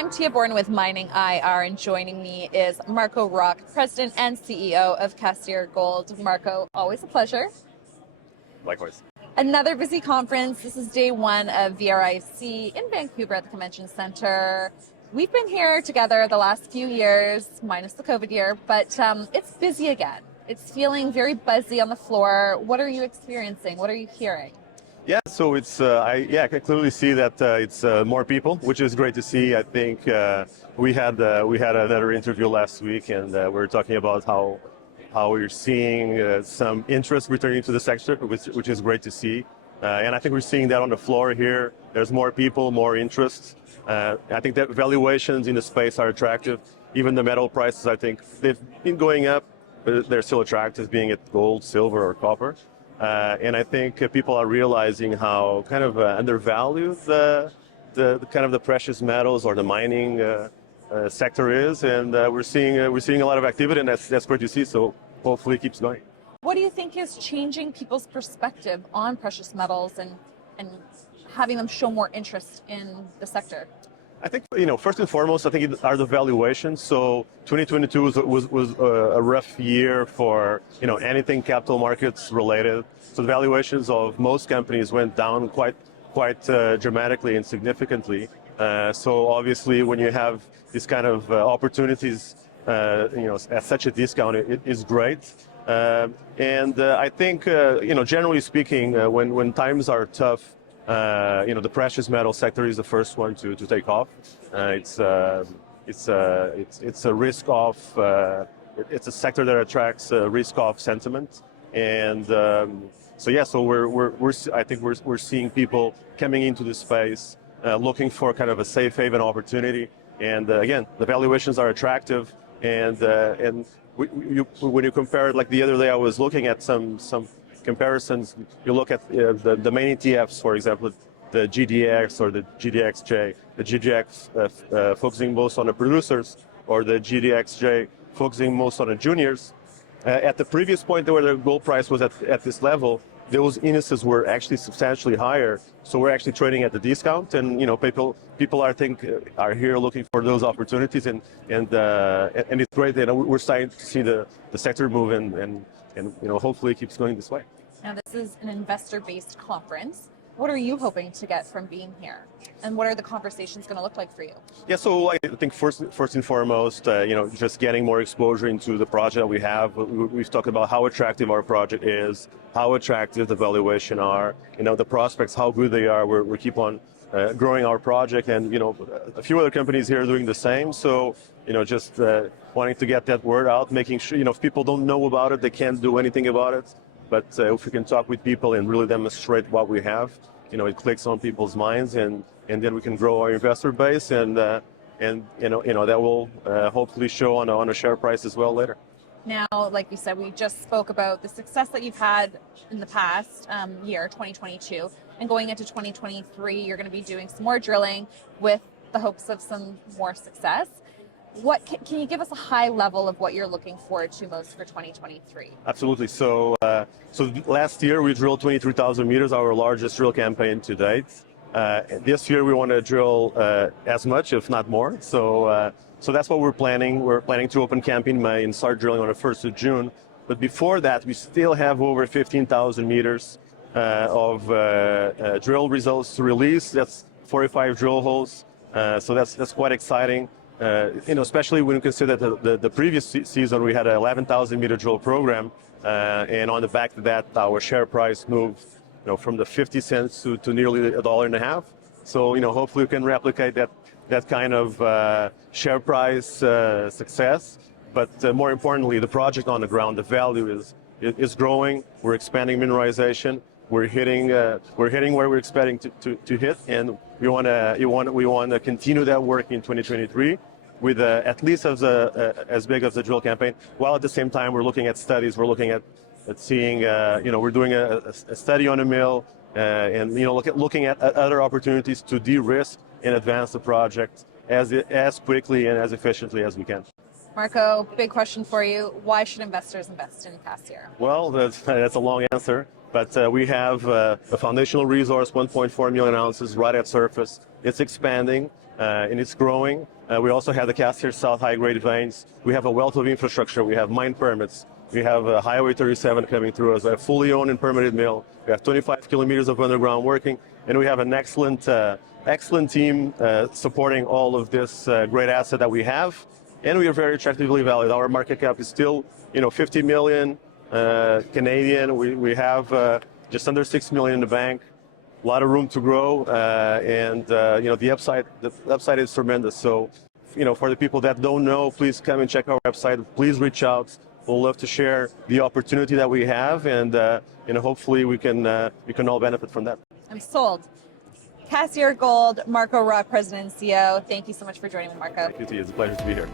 I'm Tia Borden with MiningIR, and joining me is Marco Roque, President and CEO of Cassiar Gold. Marco, always a pleasure. Likewise. Another busy conference. This is day one of VRIC in Vancouver at the Convention Center. We've been here together the last few years, minus the COVID year, but it's busy again. It's feeling very buzzy on the floor. What are you experiencing? What are you hearing? Yeah, so it's I can clearly see that it's more people, which is great to see. I think we had another interview last week, and we were talking about how we're seeing some interest returning to the sector, which is great to see. And I think we're seeing that on the floor here. There's more people, more interest. I think that valuations in the space are attractive. Even the metal prices, I think they've been going up, but they're still attractive, being it gold, silver, or copper. And I think people are realizing how kind of undervalued the kind of the precious metals or the mining sector is, and we're seeing a lot of activity, and that's great to see. So hopefully it keeps going. What do you think is changing people's perspective on precious metals and having them show more interest in the sector? I think, first and foremost, I think are the valuations. So 2022 was a rough year for, anything capital markets related. So the valuations of most companies went down quite dramatically and significantly. So obviously when you have this kind of opportunities, at such a discount, it is great. And I think, generally speaking, when times are tough, the precious metal sector is the first one to take off. It's a risk off. It's a sector that attracts risk off sentiment, and I think we're seeing people coming into the space looking for kind of a safe haven opportunity. And again, the valuations are attractive, and when you compare it, like the other day, I was looking at some comparisons. You look at the main ETFs, for example, the GDX or the GDXJ, the GDX focusing most on the producers, or the GDXJ focusing most on the juniors. At the previous point where the gold price was at this level, those indices were actually substantially higher. So we're actually trading at the discount, and people are here looking for those opportunities, and it's great that we're starting to see the sector move, and hopefully it keeps going this way. Now, this is an investor-based conference. What are you hoping to get from being here? And what are the conversations going to look like for you? Yeah, so I think first and foremost, just getting more exposure into the project we have. We've talked about how attractive our project is, how attractive the valuation are, the prospects, how good they are. We keep on growing our project, and a few other companies here are doing the same. So just wanting to get that word out, making sure if people don't know about it, they can't do anything about it. But if we can talk with people and really demonstrate what we have, it clicks on people's minds, and then we can grow our investor base, and that will hopefully show on a share price as well later. Now, like you said, we just spoke about the success that you've had in the past year, 2022, and going into 2023, you're going to be doing some more drilling with the hopes of some more success. What can you give us a high level of what you're looking forward to most for 2023? Absolutely. So last year we drilled 23,000 meters, our largest drill campaign to date. This year we want to drill as much, if not more. So that's what we're planning. We're planning to open camp in May and start drilling on the 1st of June. But before that, we still have over 15,000 meters of drill results to release. That's 45 drill holes. So that's quite exciting. Especially when you consider that the previous season we had an 11,000 meter drill program, and on the back of that, our share price moved, from the 50 cents to nearly $1.50. So hopefully we can replicate that kind of share price success. But more importantly, the project on the ground, the value is growing. We're expanding mineralization. We're hitting where we're expecting to hit, and we want to continue that work in 2023 with at least as big as the drill campaign. While at the same time we're looking at studies, we're looking at seeing we're doing a study on a mill, and looking at other opportunities to de-risk and advance the project as quickly and as efficiently as we can. Marco, big question for you. Why should investors invest in Castier? Well, that's a long answer. But we have a foundational resource, 1.4 million ounces right at surface. It's expanding and it's growing. We also have the Cassiar South high-grade veins. We have a wealth of infrastructure. We have mine permits. We have Highway 37 coming through us. We have fully owned and permitted mill. We have 25 kilometers of underground working, and we have an excellent team supporting all of this great asset that we have. And we are very attractively valued. Our market cap is still, 50 million Canadian. We have just under 6 million in the bank. A lot of room to grow, and the upside is tremendous. So, for the people that don't know, please come and check our website. Please reach out. We'll love to share the opportunity that we have, and hopefully we can all benefit from that. I'm sold. Cassiar Gold, Marco Roque, President and CEO. Thank you so much for joining me, Marco. Thank you, T. It's a pleasure to be here.